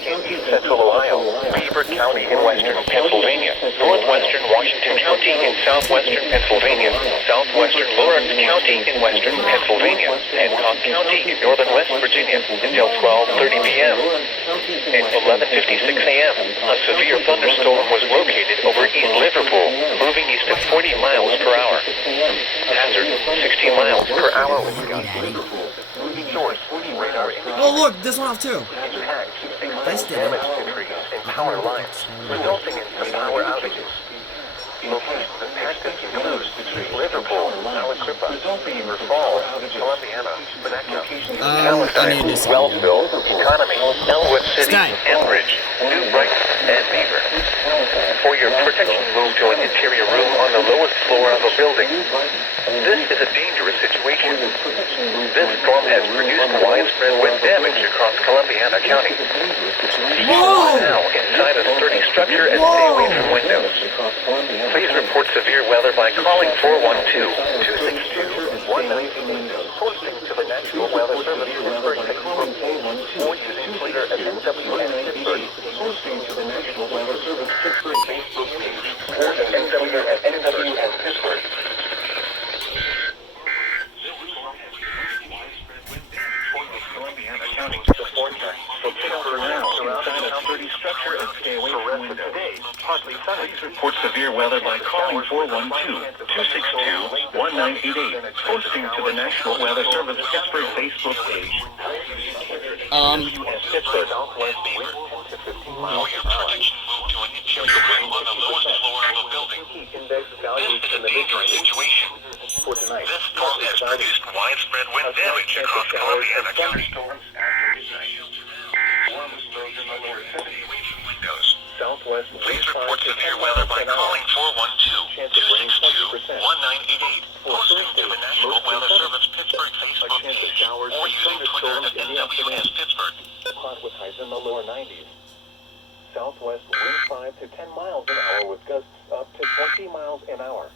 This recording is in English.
County in east central Ohio, Beaver County in western Pennsylvania, northwestern Washington County in southwestern Pennsylvania, southwestern Lawrence County in western Pennsylvania, Hancock County in northern West Virginia until 12:30 p.m. At 11:56 a.m., a severe thunderstorm was located over East Liverpool, moving east at 40 miles per hour. Hazard, 60 miles per hour. Source, radar indicates. Oh look, this one off too. Nice damage to trees and power lines, resulting in some power outages. Locations impacted include Liverpool, Aliquippa, Beaver Falls, Columbiana, Winnetka, Palestine, Wellsville, Economy, Elwood City, Enbridge, New Brighton, and Beaver. For your protection, move to an interior room on the lowest floor of a building. This is a dangerous situation. This storm has produced widespread wind damage across Columbiana County. Now inside a sturdy structure and stay away from windows. Please report severe weather by calling 412-262-1988, posting to the National Weather Service Pittsburgh Facebook page, or using Twitter at NWS Pittsburgh, posting to the National Weather Service Pittsburgh Facebook page, or at NWS Pittsburgh. The forecast for Pittsburgh now inside a sturdy structure and stay away from windows. Today, partly sunny. Please report severe weather by calling 412-262-1988, posting to the National Weather Service Pittsburgh Facebook page. Pittsburgh southwest wind to 15 miles per hour. Move to an interior room on the lowest floor of a building. Index values in the dangerous situation. For tonight, this storm has produced widespread wind damage across Columbiana County. Southwest. Please report severe weather by calling 412-262-1988, posting to the National Weather Service Pittsburgh Facebook page, or using Twitter at NWS Pittsburgh. Hot with highs in the lower 90s. Southwest wind 5 to 10 miles an hour with gusts up to 20 miles an hour.